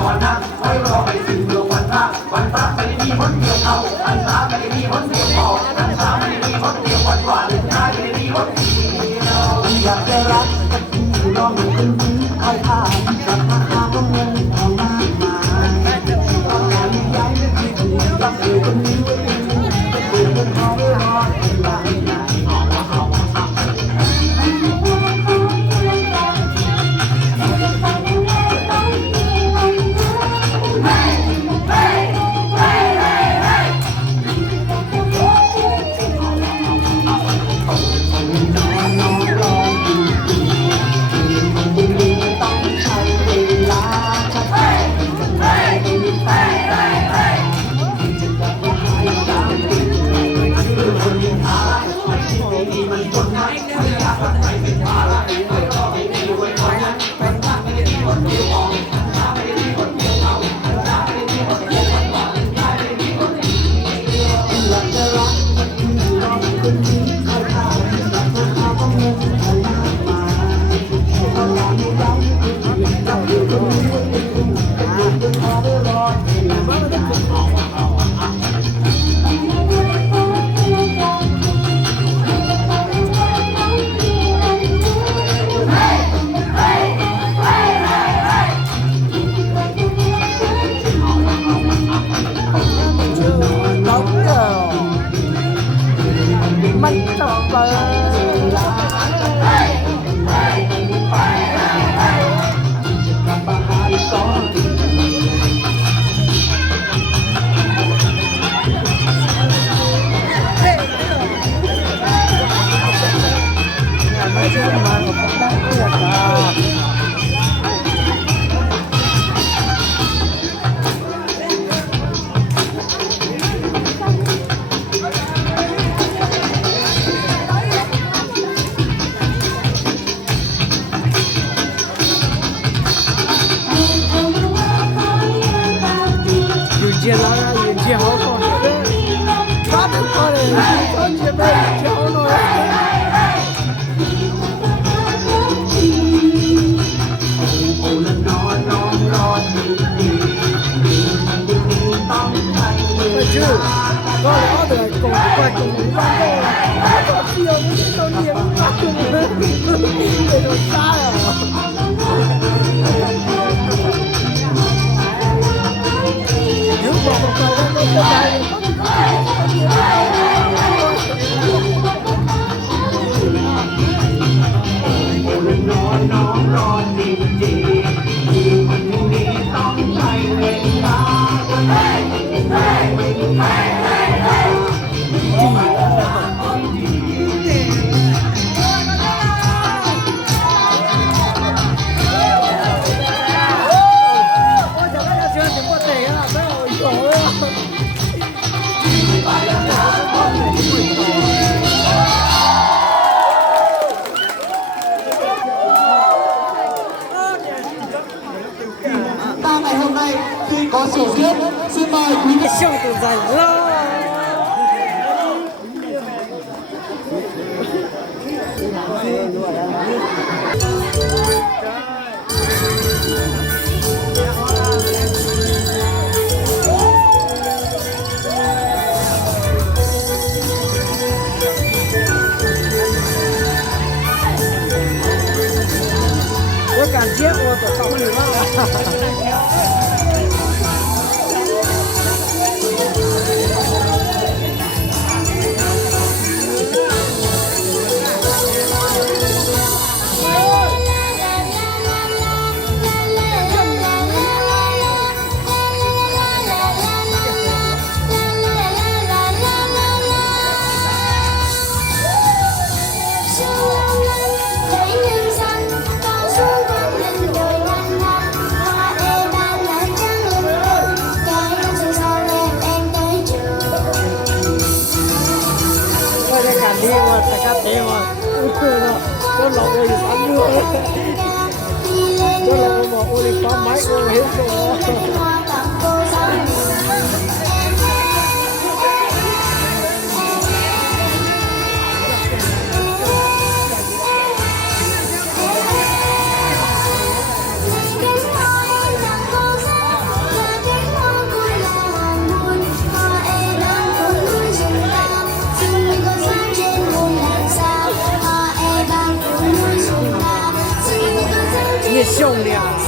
ก่อนนะไว้รอให้ถึงเดือนวันพระไม่ได้มีคนเดียวเขาอันตาไม่ได้มีคนเดียวพออันตาไม่ได้มีคนเดียววันวาเลนไทน์ไม่ได้มีคนเดียวอยากจะรักกับคุณรอหนูคนนี้คอยท่ากลับมาหาก็เงินเอามากมายต้องการย้ายไม่ผิดรักเธอคนนี้ไว้เป็นเพื่อนเขาไม่รอเป็นบ้านไหน接拉呀，也接好多的，他们过来，他接来接好多的。chứ có lẽ được cùng quay cùng mình văn đồ có chiều với tôi điểm phát cùng để rồi xa rồi những bộ cầu nó cho đâyน้องรอจริงจริงวันนี้ต้องใช้เวลาngày hôm nay khi có sổ diễn xin mời quý vị siêu tự giải lo我感觉我都到你了。đi mà ta cắt thế mà có lọ ôi sắm luôn có lọ mà ôi có máy ôi hết rồi เลย